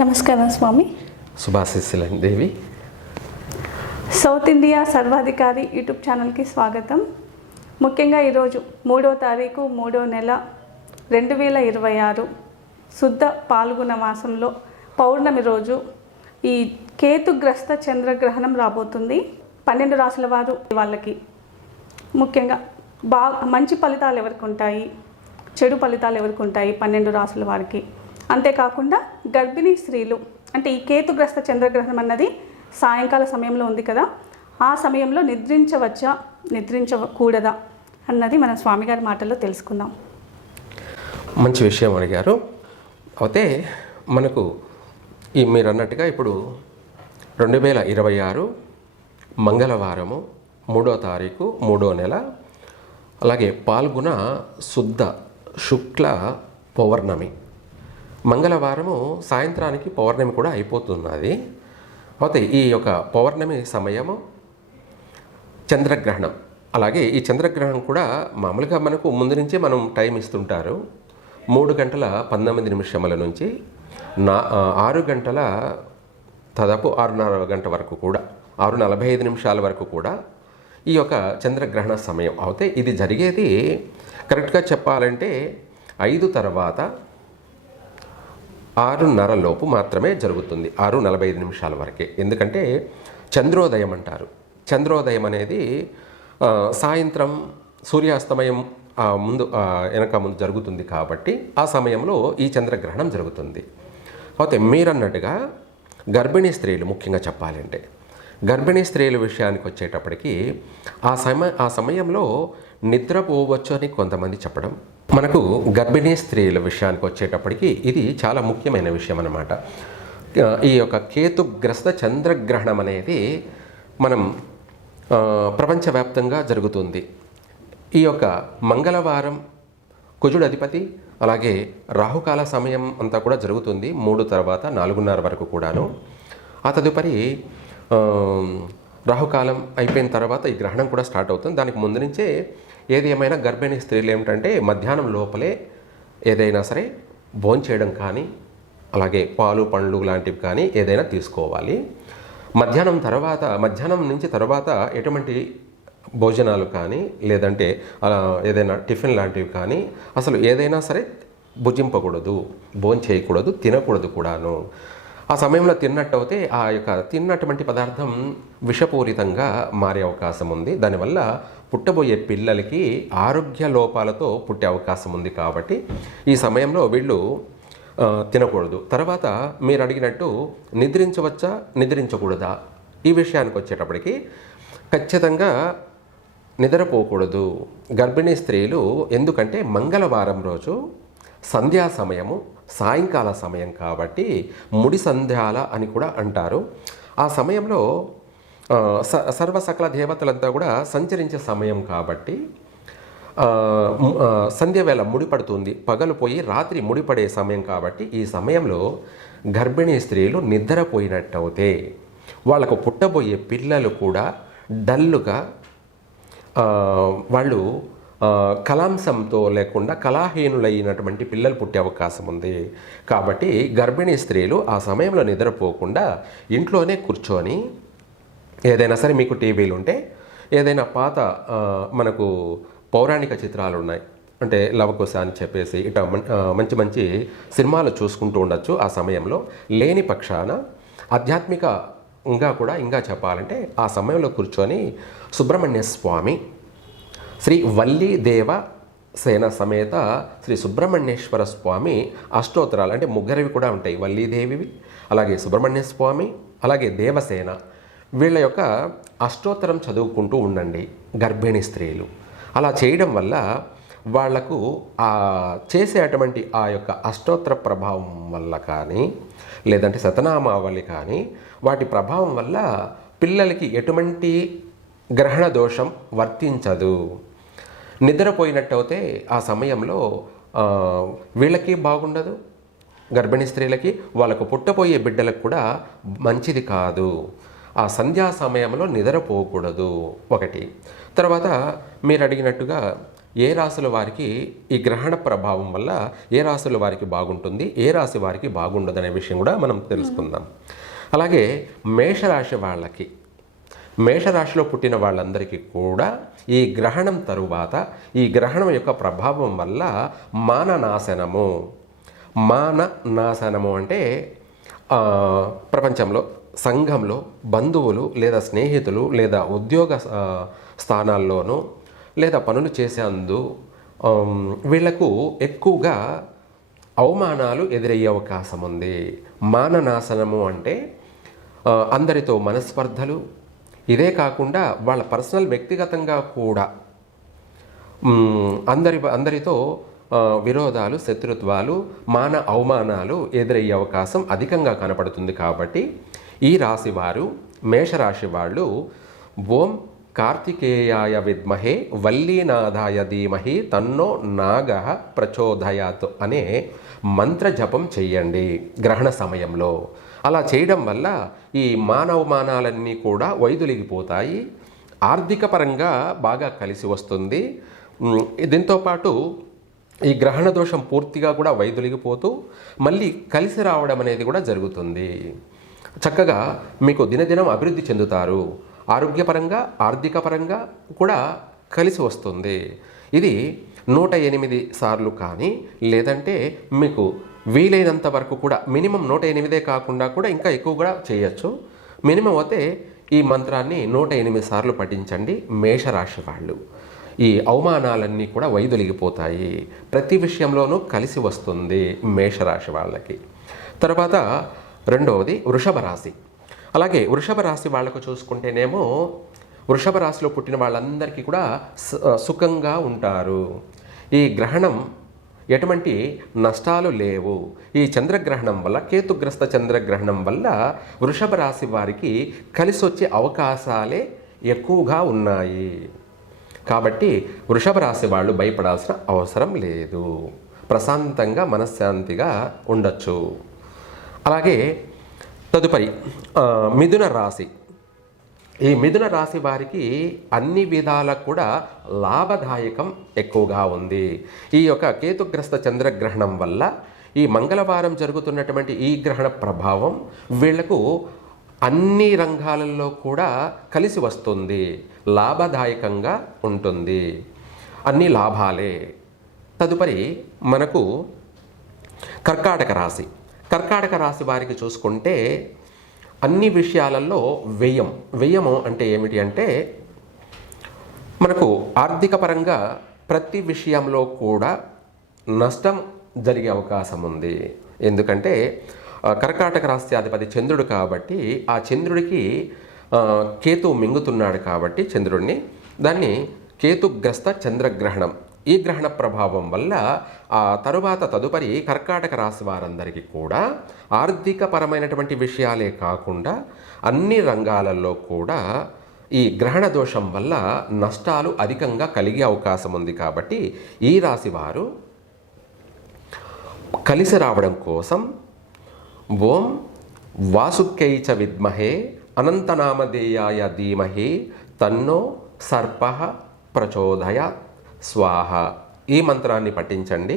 నమస్కారం స్వామి. శుభాశీస్సులండి దేవి. South India సర్వాధికారి YouTube ఛానల్కి స్వాగతం. ముఖ్యంగా ఈరోజు 3వ తారీఖు 3వ నెల 2026 శుద్ధ పాల్గొన మాసంలో పౌర్ణమి రోజు ఈ కేతుగ్రస్త చంద్రగ్రహణం రాబోతుంది. 12 రాశుల వారు వాళ్ళకి ముఖ్యంగా మంచి ఫలితాలు ఎవరికి ఉంటాయి, చెడు ఫలితాలు ఎవరికి ఉంటాయి 12 రాశుల వారికి. అంతేకాకుండా గర్భిణీ స్త్రీలు అంటే ఈ కేతుగ్రస్త చంద్రగ్రహణం అన్నది సాయంకాల సమయంలో ఉంది కదా, ఆ సమయంలో నిద్రించవచ్చా నిద్రించకూడదా అన్నది మన స్వామిగారి మాటల్లో తెలుసుకుందాం. మంచి విషయం అడిగారు. అయితే మనకు మీరు అన్నట్టుగా ఇప్పుడు 2026 మంగళవారము 3వ తారీఖు 3వ నెల, అలాగే పాల్గొన శుద్ధ శుక్ల పౌర్ణమి. మంగళవారము సాయంత్రానికి పౌర్ణమి కూడా అయిపోతున్నది. అయితే ఈ యొక్క పౌర్ణమి సమయము చంద్రగ్రహణం. అలాగే ఈ చంద్రగ్రహణం కూడా మామూలుగా మనకు ముందు నుంచే మనం టైం ఇస్తుంటారు. 3:19 నుంచి 6 గంటల దాదాపు 6:30 గంట వరకు కూడా 6:45 వరకు కూడా ఈ యొక్క చంద్రగ్రహణ సమయం. అయితే ఇది జరిగేది కరెక్ట్గా చెప్పాలంటే 5 తర్వాత 6:30 లోపు మాత్రమే జరుగుతుంది, 6:45 వరకే. ఎందుకంటే చంద్రోదయం అంటారు. చంద్రోదయం అనేది సాయంత్రం సూర్యాస్తమయం ముందు జరుగుతుంది కాబట్టి ఆ సమయంలో ఈ చంద్రగ్రహణం జరుగుతుంది. అయితే మీరన్నట్టుగా గర్భిణీ స్త్రీలు, ముఖ్యంగా చెప్పాలంటే గర్భిణీ స్త్రీల విషయానికి వచ్చేటప్పటికి ఆ సమయంలో నిద్రపోవచ్చు అని కొంతమంది చెప్పడం. మనకు గర్భిణీ స్త్రీల విషయానికి వచ్చేటప్పటికి ఇది చాలా ముఖ్యమైన విషయం అన్నమాట. ఈ యొక్క కేతుగ్రస్త చంద్రగ్రహణం అనేది మనం ప్రపంచవ్యాప్తంగా జరుగుతుంది. ఈ యొక్క మంగళవారం కుజుడు అధిపతి, అలాగే రాహుకాల సమయం అంతా కూడా జరుగుతుంది 3 తర్వాత 4:30 వరకు కూడాను. ఆ తదుపరి రాహుకాలం అయిపోయిన తర్వాత ఈ గ్రహణం కూడా స్టార్ట్ అవుతుంది. దానికి ముందు నుంచే ఏది ఏమైనా గర్భిణీ స్త్రీలు ఏమిటంటే మధ్యాహ్నం లోపలే ఏదైనా సరే భోంచేయడం కానీ, అలాగే పాలు పండ్లు లాంటివి కానీ ఏదైనా తీసుకోవాలి. మధ్యాహ్నం నుంచి తర్వాత ఎటువంటి భోజనాలు కానీ, లేదంటే ఏదైనా టిఫిన్ లాంటివి కానీ అసలు ఏదైనా సరే భుజింపకూడదు, భోంచేయకూడదు, తినకూడదు కూడాను. ఆ సమయంలో తిన్నట్టయితే ఆ యొక్క తిన్నటువంటి పదార్థం విషపూరితంగా మారే అవకాశం ఉంది. దానివల్ల పుట్టబోయే పిల్లలకి ఆరోగ్య లోపాలతో పుట్టే అవకాశం ఉంది. కాబట్టి ఈ సమయంలో వీళ్ళు తినకూడదు. తర్వాత మీరు అడిగినట్టు నిద్రించవచ్చా నిద్రించకూడదా ఈ విషయానికి వచ్చేటప్పటికి ఖచ్చితంగా నిద్రపోకూడదు గర్భిణీ స్త్రీలు. ఎందుకంటే మంగళవారం రోజు సంధ్యా సమయము సాయంకాల సమయం కాబట్టి ముడి సంధ్యాల అని కూడా అంటారు. ఆ సమయంలో సర్వసకల దేవతలంతా కూడా సంచరించే సమయం కాబట్టి సంధ్య వేళ ముడిపడుతుంది, పగలు పోయి రాత్రి ముడిపడే సమయం కాబట్టి ఈ సమయంలో గర్భిణీ స్త్రీలు నిద్రపోయినట్టయితే వాళ్ళకు పుట్టబోయే పిల్లలు కూడా డల్లుగా వాళ్ళు కలాంశంతో లేకుండా కళాహీనులైనటువంటి పిల్లలు పుట్టే అవకాశం ఉంది. కాబట్టి గర్భిణీ స్త్రీలు ఆ సమయంలో నిద్రపోకుండా ఇంట్లోనే కూర్చొని ఏదైనా సరే, మీకు టీవీలు ఉంటే ఏదైనా పాత మనకు పౌరాణిక చిత్రాలు ఉన్నాయి అంటే లవకుశ అని చెప్పేసి ఇట్లా మంచి మంచి సినిమాలు చూసుకుంటూ ఉండొచ్చు. ఆ సమయంలో లేని పక్షాన ఆధ్యాత్మికంగా కూడా ఇంకా చెప్పాలంటే ఆ సమయంలో కూర్చొని సుబ్రహ్మణ్య స్వామి, శ్రీ వల్లి దేవ సేన సమేత శ్రీ సుబ్రహ్మణ్యేశ్వర స్వామి అష్టోత్తరాలు అంటే ముగ్గురివి కూడా ఉంటాయి, వల్లీదేవివి, అలాగే సుబ్రహ్మణ్య స్వామి, అలాగే దేవసేన, వీళ్ళ యొక్క అష్టోత్తరం చదువుకుంటూ ఉండండి గర్భిణీ స్త్రీలు. అలా చేయడం వల్ల వాళ్లకు చేసేటువంటి ఆ యొక్క అష్టోత్తర ప్రభావం వల్ల కానీ, లేదంటే శతనామావళి కానీ వాటి ప్రభావం వల్ల పిల్లలకి ఎటువంటి గ్రహణ దోషం వర్తించదు. నిద్రపోయినట్టయితే ఆ సమయంలో వీళ్ళకి బాగుండదు, గర్భిణీ స్త్రీలకి, వాళ్ళకు పుట్టబోయే బిడ్డలకు కూడా మంచిది కాదు. ఆ సంధ్యా సమయంలో నిద్రపోకూడదు ఒకటి. తర్వాత మీరు అడిగినట్టుగా ఏ రాశుల వారికి ఈ గ్రహణ ప్రభావం వల్ల ఏ రాశుల వారికి బాగుంటుంది, ఏ రాశి వారికి బాగుండదనే విషయం కూడా మనం తెలుసుకుందాం. అలాగే మేషరాశిలో పుట్టిన వాళ్ళందరికీ కూడా ఈ గ్రహణం తరువాత ఈ గ్రహణం యొక్క ప్రభావం వల్ల మాననాశనము అంటే ప్రపంచంలో, సంఘంలో బంధువులు లేదా స్నేహితులు లేదా ఉద్యోగ స్థానాల్లోనూ లేదా పనులు చేసేందు వీళ్లకు ఎక్కువగా అవమానాలు ఎదురయ్యే అవకాశం ఉంది. మాననాశనము అంటే అందరితో మనస్పర్ధలు, ఇదే కాకుండా వాళ్ళ పర్సనల్ వ్యక్తిగతంగా కూడా అందరితో విరోధాలు, శత్రుత్వాలు, అవమానాలు ఎదురయ్యే అవకాశం అధికంగా కనపడుతుంది. కాబట్టి ఈ రాశి వారు, మేషరాశి వాళ్ళు ఓం కార్తికేయాయ విద్మహే వల్లీనాథాయ ధీమహి తన్నో నాగః ప్రచోదయాత్ అనే మంత్ర జపం చెయ్యండి గ్రహణ సమయంలో. అలా చేయడం వల్ల ఈ మానవమానాలన్నీ కూడా వైదొలిగిపోతాయి. ఆర్థిక పరంగా బాగా కలిసి వస్తుంది. దీంతోపాటు ఈ గ్రహణ దోషం పూర్తిగా కూడా వైదొలిగిపోతూ మళ్ళీ కలిసి రావడం అనేది కూడా జరుగుతుంది. చక్కగా మీకు దినదినం అభివృద్ధి చెందుతారు. ఆరోగ్యపరంగా, ఆర్థిక పరంగా కూడా కలిసి వస్తుంది. ఇది 108 సార్లు కానీ, లేదంటే మీకు వీలైనంత వరకు కూడా మినిమం 108 కాకుండా కూడా ఇంకా ఎక్కువ కూడా చేయొచ్చు. మినిమం అయితే ఈ మంత్రాన్ని 108 సార్లు పఠించండి. మేషరాశి వాళ్ళు ఈ అవమానాలన్నీ కూడా వైదొలిగిపోతాయి. ప్రతి విషయంలోనూ కలిసి వస్తుంది మేషరాశి వాళ్ళకి. తర్వాత రెండవది వృషభ రాశి. అలాగే వృషభ రాశి వాళ్ళకు చూసుకుంటేనేమో వృషభ రాశిలో పుట్టిన వాళ్ళందరికీ కూడా సుఖంగా ఉంటారు. ఈ గ్రహణం ఎటువంటి నష్టాలు లేవు. ఈ చంద్రగ్రహణం వల్ల, కేతుగ్రస్త చంద్రగ్రహణం వల్ల వృషభ రాశి వారికి కలిసి వచ్చే అవకాశాలే ఎక్కువగా ఉన్నాయి. కాబట్టి వృషభ రాశి వాళ్ళు భయపడాల్సిన అవసరం లేదు. ప్రశాంతంగా, మనశ్శాంతిగా ఉండొచ్చు. అలాగే తదుపరి మిథున రాశి. ఈ మిథున రాశి వారికి అన్ని విధాలకు కూడా లాభదాయకం ఎక్కువగా ఉంది. ఈ యొక్క కేతుగ్రస్త చంద్రగ్రహణం వల్ల ఈ మంగళవారం జరుగుతున్నటువంటి ఈ గ్రహణ ప్రభావం వీళ్లకు అన్ని రంగాలలో కూడా కలిసి వస్తుంది. లాభదాయకంగా ఉంటుంది. అన్ని లాభాలే. తదుపరి మనకు కర్కాటక రాశి. కర్కాటక రాశి వారికి చూసుకుంటే అన్ని విషయాలలో వ్యయము అంటే ఏమిటి అంటే మనకు ఆర్థిక పరంగా ప్రతి విషయంలో కూడా నష్టం జరిగే అవకాశం ఉంది. ఎందుకంటే కర్కాటక రాష్ట్రాధిపతి చంద్రుడు కాబట్టి ఆ చంద్రుడికి కేతు మింగుతున్నాడు కాబట్టి చంద్రుడిని, దాన్ని కేతుగ్రస్త చంద్రగ్రహణం. ఈ గ్రహణ ప్రభావం వల్ల ఆ తదుపరి కర్కాటక రాశి వారందరికీ కూడా ఆర్థిక పరమైనటువంటి విషయాలే కాకుండా అన్ని రంగాలలో కూడా ఈ గ్రహణ దోషం వల్ల నష్టాలు అధికంగా కలిగే అవకాశం ఉంది. కాబట్టి ఈ రాశి వారు కలిసి రావడం కోసం ఓం వాసుక్యైచ విద్మహే అనంతనామధేయాయ ధీమహి తన్నో సర్పః ప్రచోదయాత్ స్వాహ ఈ మంత్రాన్ని పఠించండి.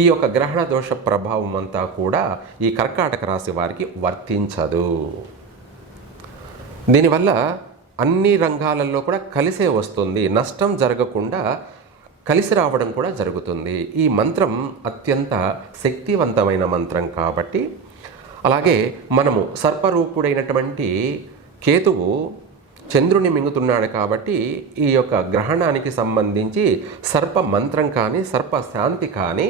ఈ యొక్క గ్రహణ దోష ప్రభావం అంతా కూడా ఈ కర్కాటక రాశి వారికి వర్తించదు. దీనివల్ల అన్ని రంగాలలో కూడా కలిసే వస్తుంది. నష్టం జరగకుండా కలిసి రావడం కూడా జరుగుతుంది. ఈ మంత్రం అత్యంత శక్తివంతమైన మంత్రం కాబట్టి, అలాగే మనము సర్పరూపుడైనటువంటి కేతువు చంద్రుని మింగుతున్నాడు కాబట్టి ఈ యొక్క గ్రహణానికి సంబంధించి సర్ప మంత్రం కానీ సర్ప శాంతి కానీ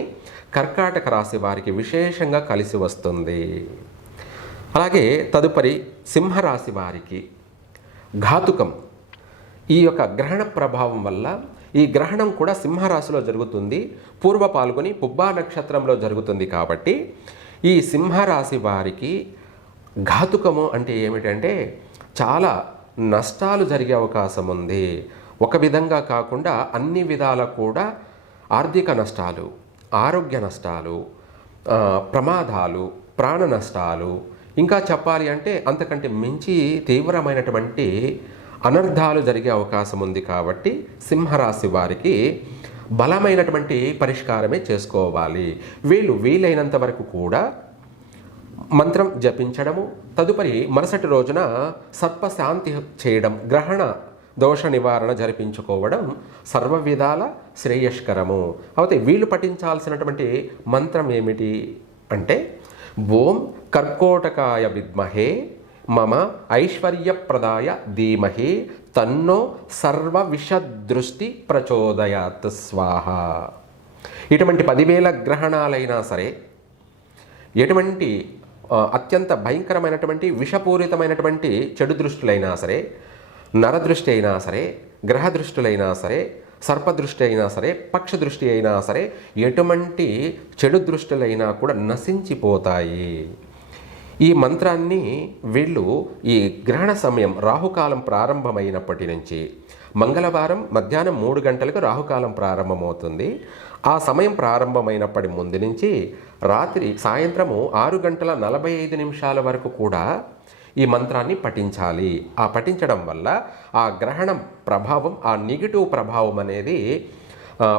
కర్కాటక రాశి వారికి విశేషంగా కలిసి వస్తుంది. అలాగే తదుపరి సింహరాశి వారికి ఘాతుకం. ఈ యొక్క గ్రహణ ప్రభావం వల్ల ఈ గ్రహణం కూడా సింహరాశిలో జరుగుతుంది. పూర్వ పాల్గొని పుబ్బా నక్షత్రంలో జరుగుతుంది. కాబట్టి ఈ సింహరాశి వారికి ఘాతుకము అంటే ఏమిటంటే చాలా నష్టాలు జరిగే అవకాశం ఉంది. ఒక విధంగా కాకుండా అన్ని విధాల కూడా ఆర్థిక నష్టాలు, ఆరోగ్య నష్టాలు, ప్రమాదాలు, ప్రాణ నష్టాలు, ఇంకా చెప్పాలి అంటే అంతకంటే మించి తీవ్రమైనటువంటి అనర్థాలు జరిగే అవకాశం ఉంది. కాబట్టి సింహరాశి వారికి బలమైనటువంటి పరిష్కారమే చేసుకోవాలి. వీలైనంత వరకు కూడా మంత్రం జపించడము, తదుపరి మరుసటి రోజున సర్పశాంతి చేయడం, గ్రహణ దోష నివారణ జరిపించుకోవడం సర్వ విధాల శ్రేయస్కరము. అయితే వీళ్ళు పఠించాల్సినటువంటి మంత్రం ఏమిటి అంటే, ఓం కర్కోటకాయ విద్మహే మమ ఐశ్వర్యప్రదాయ ధీమహి తన్నో సర్వ విషదృష్టి ప్రచోదయాత్ స్వాహ. ఇటువంటి 10,000 గ్రహణాలైనా సరే, ఎటువంటి అత్యంత భయంకరమైనటువంటి విషపూరితమైనటువంటి చెడు దృష్టులైనా సరే, నరదృష్టి అయినా సరే, గ్రహ దృష్టులైనా సరే, సర్పదృష్టి అయినా సరే, పక్ష దృష్టి అయినా సరే, ఎటువంటి చెడు దృష్టులైనా కూడా నశించిపోతాయి. ఈ మంత్రాన్ని వీళ్ళు ఈ గ్రహణ సమయం రాహుకాలం ప్రారంభమైనప్పటి నుంచి, మంగళవారం మధ్యాహ్నం 3 గంటలకు రాహుకాలం ప్రారంభమవుతుంది. ఆ సమయం ప్రారంభమైనప్పటి ముందు నుంచి సాయంత్రము 6:45 వరకు కూడా ఈ మంత్రాన్ని పఠించాలి. ఆ పఠించడం వల్ల ఆ గ్రహణం ప్రభావం, ఆ నెగిటివ్ ప్రభావం అనేది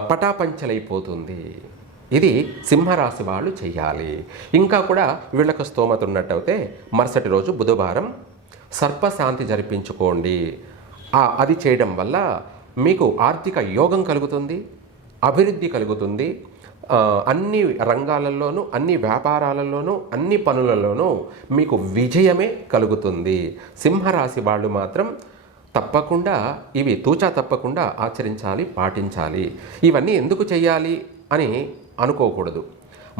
పటాపంచలైపోతుంది. ఇది సింహరాశి వాళ్ళు చేయాలి. ఇంకా కూడా వీళ్ళకు స్తోమత ఉన్నట్టయితే మరుసటి రోజు బుధవారం సర్పశాంతి జరిపించుకోండి. అది చేయడం వల్ల మీకు ఆర్థిక యోగం కలుగుతుంది, అభివృద్ధి కలుగుతుంది. అన్ని రంగాలలోనూ, అన్ని వ్యాపారాలలోనూ, అన్ని పనులలోనూ మీకు విజయమే కలుగుతుంది. సింహరాశి వాళ్ళు మాత్రం తప్పకుండా ఇవి తూచా తప్పకుండా ఆచరించాలి, పాటించాలి. ఇవన్నీ ఎందుకు చేయాలి అని అనుకోకూడదు.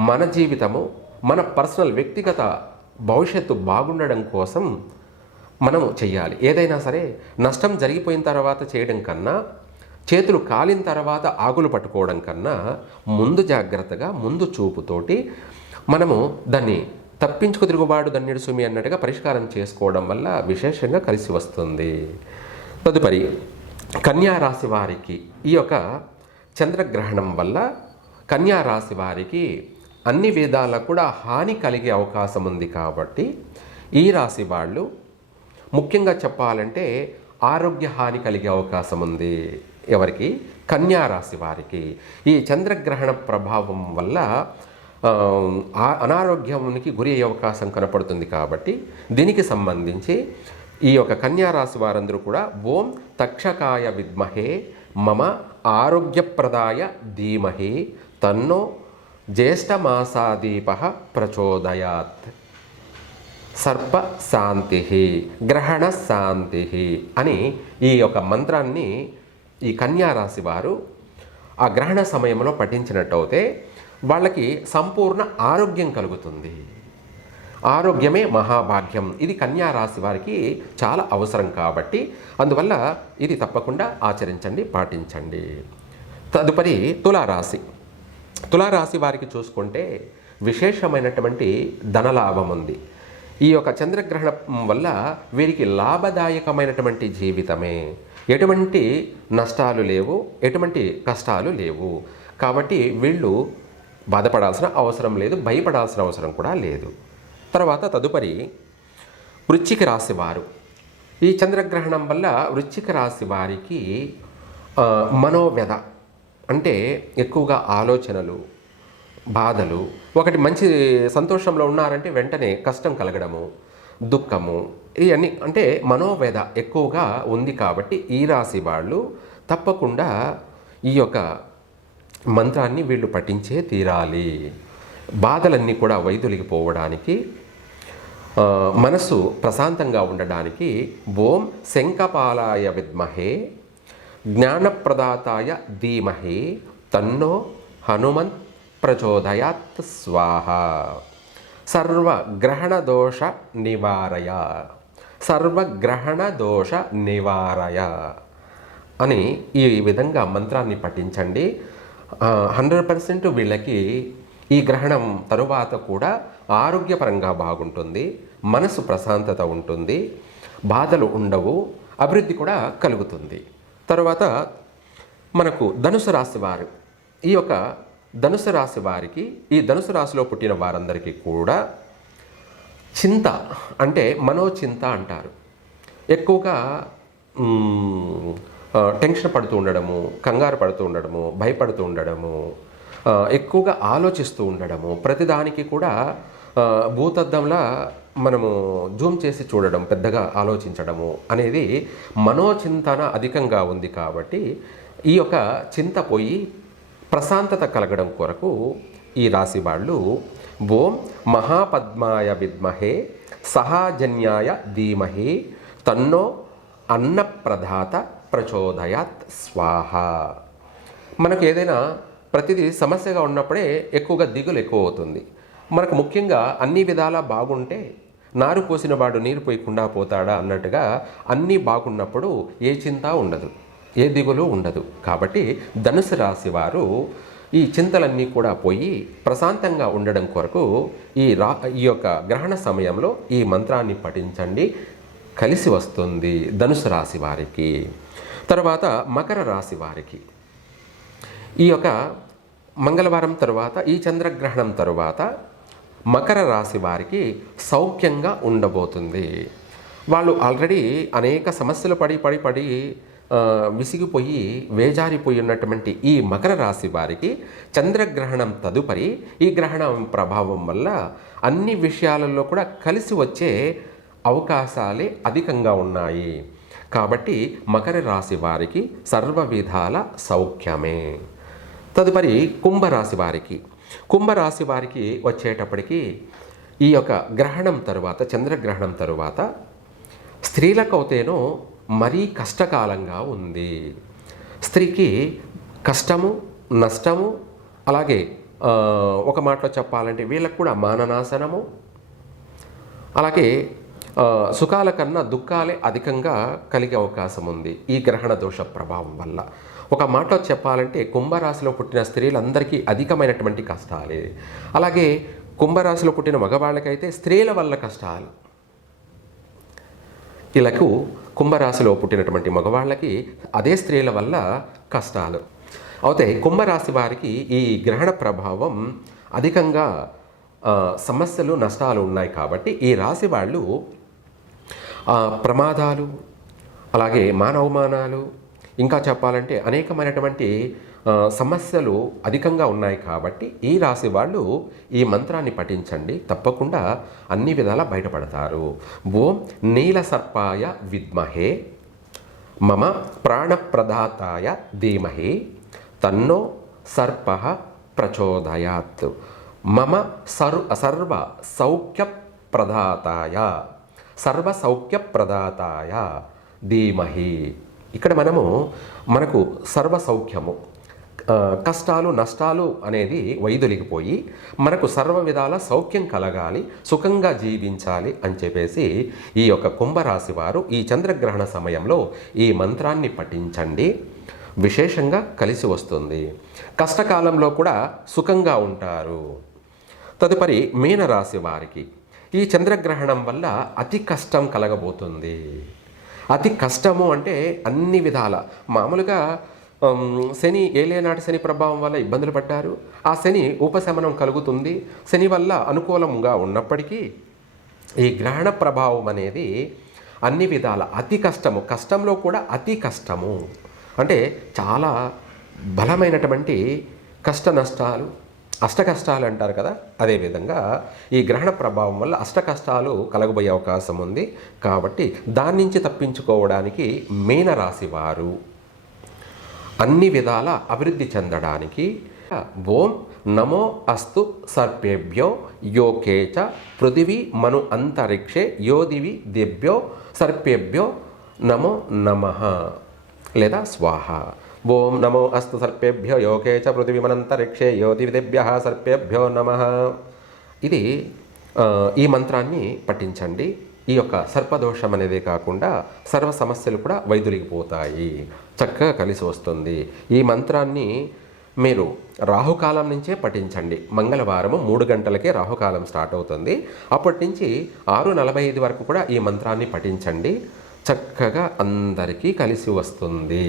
మన జీవితము, మన పర్సనల్ వ్యక్తిగత భవిష్యత్తు బాగుండడం కోసం మనము చెయ్యాలి. ఏదైనా సరే నష్టం జరిగిపోయిన తర్వాత చేయడం కన్నా, చేతులు కాలిన తర్వాత ఆకులు పట్టుకోవడం కన్నా ముందు జాగ్రత్తగా, ముందు చూపుతోటి మనము దాన్ని తప్పించుకు తిరుగుబాటు దన్నిడు సుమి అన్నట్టుగా పరిష్కారం చేసుకోవడం వల్ల విశేషంగా కలిసి వస్తుంది. తదుపరి కన్యారాశి వారికి ఈ యొక్క చంద్రగ్రహణం వల్ల కన్యారాశి వారికి అన్ని విధాలా కూడా హాని కలిగే అవకాశం ఉంది. కాబట్టి ఈ రాశి వాళ్ళు ముఖ్యంగా చెప్పాలంటే ఆరోగ్య హాని కలిగే అవకాశం ఉంది. ఎవరికి? కన్యారాశి వారికి. ఈ చంద్రగ్రహణ ప్రభావం వల్ల అనారోగ్యానికి గురి అయ్యే అవకాశం కనపడుతుంది. కాబట్టి దీనికి సంబంధించి ఈ యొక్క కన్యారాశి వారందరూ కూడా ఓం తక్షకాయ విద్మహే మమ ఆరోగ్యప్రదాయ ధీమహి తన్నో జ్యేష్ఠమాసాదీప ప్రచోదయాత్ సర్ప శాంతి గ్రహణ శాంతి అని ఈ యొక్క మంత్రాన్ని ఈ కన్యారాశి వారు ఆ గ్రహణ సమయంలో పఠించినట్టయితే వాళ్ళకి సంపూర్ణ ఆరోగ్యం కలుగుతుంది. ఆరోగ్యమే మహాభాగ్యం. ఇది కన్యారాశి వారికి చాలా అవసరం. కాబట్టి అందువల్ల ఇది తప్పకుండా ఆచరించండి, పాటించండి. తదుపరి తులారాశి. తులారాశి వారికి చూసుకుంటే విశేషమైనటువంటి ధనలాభం ఉంది. ఈ యొక్క చంద్రగ్రహణం వల్ల వీరికి లాభదాయకమైనటువంటి జీవితమే. ఎటువంటి నష్టాలు లేవు, ఎటువంటి కష్టాలు లేవు. కాబట్టి వీళ్ళు బాధపడాల్సిన అవసరం లేదు, భయపడాల్సిన అవసరం కూడా లేదు. తర్వాత తదుపరి వృశ్చిక రాశి వారు. ఈ చంద్రగ్రహణం వల్ల వృశ్చిక రాశి వారికి మనోవ్యధ అంటే ఎక్కువగా ఆలోచనలు, బాధలు, ఒకటి మంచి సంతోషంలో ఉన్నారంటే వెంటనే కష్టం కలగడము, దుఃఖము, ఇవన్నీ అంటే మనోవ్యధ ఎక్కువగా ఉంది. కాబట్టి ఈ రాశి వాళ్ళు తప్పకుండా ఈ యొక్క మంత్రాన్ని వీళ్ళు పఠించే తీరాలి. బాధలన్నీ కూడా వైదొలిగిపోవడానికి, మనసు ప్రశాంతంగా ఉండడానికి ఓం శంఖపాలాయ విద్మహే జ్ఞానప్రదాతాయ ధీమహి తన్నో హనుమంత్ ప్రచోదయాత్ స్వాహ సర్వగ్రహణ దోష నివారయ సర్వగ్రహణ దోష నివారయ అని ఈ విధంగా మంత్రాన్ని పఠించండి. 100% వీళ్ళకి ఈ గ్రహణం తరువాత కూడా ఆరోగ్యపరంగా బాగుంటుంది, మనసు ప్రశాంతత ఉంటుంది, బాధలు ఉండవు, అభివృద్ధి కూడా కలుగుతుంది. తర్వాత మనకు ధనుసు రాశి వారు. ఈ యొక్క ధనుసు రాశి వారికి, ఈ ధనుసు రాశిలో పుట్టిన వారందరికీ కూడా చింత అంటే మనోచింత అంటారు. ఎక్కువగా టెన్షన్ పడుతూ ఉండడము, కంగారు పడుతూ ఉండడము, భయపడుతూ ఉండడము, ఎక్కువగా ఆలోచిస్తూ ఉండడము, ప్రతిదానికి కూడా భూతద్దంలా మనము జూమ్ చేసి చూడడం, పెద్దగా ఆలోచించడము అనేది మనోచింతన అధికంగా ఉంది. కాబట్టి ఈ యొక్క చింత పోయి ప్రశాంతత కలగడం కొరకు ఈ రాశి వాళ్ళు ఓం మహాపద్మాయ విద్మహే సహాజన్యాయ ధీమహి తన్నో అన్నప్రదాత ప్రచోదయాత్ స్వాహ. మనకు ఏదైనా ప్రతిదీ సమస్యగా ఉన్నప్పుడే ఎక్కువగా దిగులు ఎక్కువ అవుతుంది. మనకు ముఖ్యంగా అన్ని విధాలా బాగుంటే నారు పోసిన వాడు నీరు పోయకుండా పోతాడా అన్నట్టుగా అన్నీ బాగున్నప్పుడు ఏ చింత ఉండదు, ఏ దిగులు ఉండదు. కాబట్టి ధనుసు రాశి వారు ఈ చింతలన్నీ కూడా పోయి ప్రశాంతంగా ఉండడం కొరకు ఈ యొక్క గ్రహణ సమయంలో ఈ మంత్రాన్ని పఠించండి, కలిసి వస్తుంది ధనుసు రాశి వారికి. తర్వాత మకర రాశి వారికి ఈ యొక్క మంగళవారం తరువాత, ఈ చంద్రగ్రహణం తరువాత మకర రాశి వారికి సౌఖ్యంగా ఉండబోతుంది. వాళ్ళు ఆల్రెడీ అనేక సమస్యలు పడి విసిగిపోయి వేజారిపోయి ఉన్నటువంటి ఈ మకర రాశి వారికి చంద్రగ్రహణం తదుపరి ఈ గ్రహణం ప్రభావం వల్ల అన్ని విషయాలలో కూడా కలిసి వచ్చే అవకాశాలే అధికంగా ఉన్నాయి. కాబట్టి మకర రాశి వారికి సర్వ విధాల సౌఖ్యమే. తదుపరి కుంభరాశి వారికి వచ్చేటప్పటికి ఈ యొక్క గ్రహణం తరువాత, చంద్రగ్రహణం తరువాత స్త్రీలకు అవుతేనో మరీ కష్టకాలంగా ఉంది. స్త్రీకి కష్టము, నష్టము, అలాగే ఒక మాటలో చెప్పాలంటే వీళ్ళకు కూడా మాననాశనము, అలాగే సుఖాల కన్నా దుఃఖాలే అధికంగా కలిగే అవకాశం ఉంది ఈ గ్రహణ దోష ప్రభావం వల్ల. ఒక మాటలో చెప్పాలంటే కుంభరాశిలో పుట్టిన స్త్రీలందరికీ అధికమైనటువంటి కష్టాలే. అలాగే కుంభరాశిలో పుట్టిన మగవాళ్ళకైతే స్త్రీల వల్ల కష్టాలు. ఇలాకు కుంభరాశిలో పుట్టినటువంటి మగవాళ్ళకి అదే స్త్రీల వల్ల కష్టాలు. అయితే కుంభరాశి వారికి ఈ గ్రహణ ప్రభావం అధికంగా సమస్యలు, నష్టాలు ఉన్నాయి. కాబట్టి ఈ రాశి వాళ్ళు ప్రమాదాలు, అలాగే మానవమానాలు, ఇంకా చెప్పాలంటే అనేకమైనటువంటి సమస్యలు అధికంగా ఉన్నాయి. కాబట్టి ఈ రాశి వాళ్ళు ఈ మంత్రాన్ని పఠించండి, తప్పకుండా అన్ని విధాలా బయటపడతారు. ఓం నీల సర్పాయ విద్మహే మమ ప్రాణప్రదాతాయ ధీమహి తన్నో సర్ప ప్రచోదయాత్ మమ సర్వ సౌఖ్యప్రదాతాయ సర్వసౌఖ్యప్రదాతాయ ధీమహి. ఇక్కడ మనకు సర్వ సౌఖ్యము, కష్టాలు, నష్టాలు అనేది వైదొలిగిపోయి మనకు సర్వ విధాల సౌఖ్యం కలగాలి, సుఖంగా జీవించాలి అని చెప్పేసి ఈ యొక్క కుంభరాశి వారు ఈ చంద్రగ్రహణ సమయంలో ఈ మంత్రాన్ని పఠించండి. విశేషంగా కలిసి వస్తుంది. కష్టకాలంలో కూడా సుఖంగా ఉంటారు. తదుపరి మీనరాశి వారికి ఈ చంద్రగ్రహణం వల్ల అతి కష్టం కలగబోతుంది. అతి కష్టము అంటే అన్ని విధాల మామూలుగా శని ఏలేనాటి శని ప్రభావం వల్ల ఇబ్బందులు పడ్డారు. ఆ శని ఉపశమనం కలుగుతుంది. శని వల్ల అనుకూలంగా ఉన్నప్పటికీ ఈ గ్రహణ ప్రభావం అనేది అన్ని విధాల అతి కష్టము, కష్టంలో కూడా అతి కష్టము అంటే చాలా బలమైనటువంటి కష్ట నష్టాలు, అష్ట కష్టాలు అంటారు కదా, అదేవిధంగా ఈ గ్రహణ ప్రభావం వల్ల అష్ట కష్టాలు కలగబోయే అవకాశం ఉంది. కాబట్టి దాని నుంచి తప్పించుకోవడానికి మీనరాశి వారు అన్ని విధాల అభివృద్ధి చెందడానికి ఓం నమో అస్తు సర్పేభ్యో యోకేచ పృథివీ మను అంతరిక్షే యోదివి దిభ్యో సర్పేభ్యో నమో నమః లేదా స్వాహ. ఓం నమో అస్తు సర్పేభ్యో యోకే చ పృథివీమనంతరిక్షే యోదివిదేభ్యః సర్పేభ్యో నమః. ఇది ఈ మంత్రాన్ని పఠించండి. ఈ యొక్క సర్పదోషం అనేదే కాకుండా సర్వ సమస్యలు కూడా వైదొలిగిపోతాయి, చక్కగా కలిసి వస్తుంది. ఈ మంత్రాన్ని మీరు రాహుకాలం నుంచే పఠించండి. మంగళవారము 3 గంటలకే రాహుకాలం స్టార్ట్ అవుతుంది. అప్పటి నుంచి 6:45 వరకు కూడా ఈ మంత్రాన్ని పఠించండి. చక్కగా అందరికీ కలిసి వస్తుంది.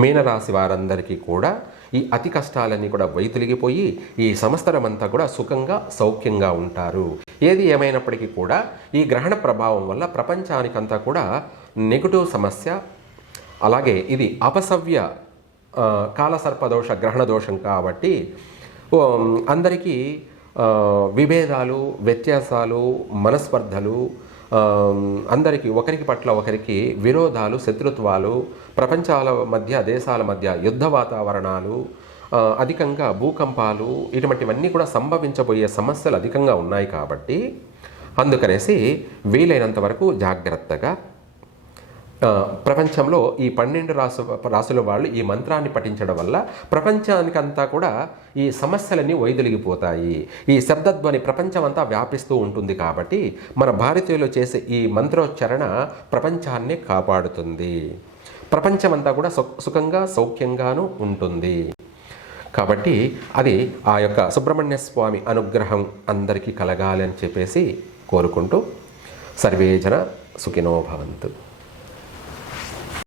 మీనరాశి వారందరికీ కూడా ఈ అతి కష్టాలన్నీ కూడా వైదొలిగిపోయి ఈ సంవత్సరం అంతా కూడా సుఖంగా సౌఖ్యంగా ఉంటారు. ఏది ఏమైనప్పటికీ కూడా ఈ గ్రహణ ప్రభావం వల్ల ప్రపంచానికంతా కూడా నెగటివ్ సమస్య, అలాగే ఇది అపసవ్య కాలసర్పదోష గ్రహణ దోషం కాబట్టి అందరికీ విభేదాలు, వ్యత్యాసాలు, మనస్పర్ధలు, అందరికీ ఒకరికి పట్ల ఒకరికి విరోధాలు, శత్రుత్వాలు, ప్రపంచాల మధ్య, దేశాల మధ్య యుద్ధ వాతావరణాలు, అధికంగా భూకంపాలు, ఇటువంటివన్నీ కూడా సంభవించబోయే సమస్యలు అధికంగా ఉన్నాయి కాబట్టి అందుకనేసి వీలైనంత వరకు జాగ్రత్తగా ప్రపంచంలో ఈ 12 రాసుల వాళ్ళు ఈ మంత్రాన్ని పఠించడం వల్ల ప్రపంచానికంతా కూడా ఈ సమస్యలన్నీ వైదొలిగిపోతాయి. ఈ శబ్దధ్వని ప్రపంచమంతా వ్యాపిస్తూ ఉంటుంది కాబట్టి మన భారతీయులు చేసే ఈ మంత్రోచ్చరణ ప్రపంచాన్ని కాపాడుతుంది. ప్రపంచమంతా కూడా సుఖంగా సౌఖ్యంగాను ఉంటుంది. కాబట్టి అది ఆ యొక్క సుబ్రహ్మణ్య స్వామి అనుగ్రహం అందరికీ కలగాలి అని చెప్పేసి కోరుకుంటూ సర్వే జన సుఖినో భవంతు.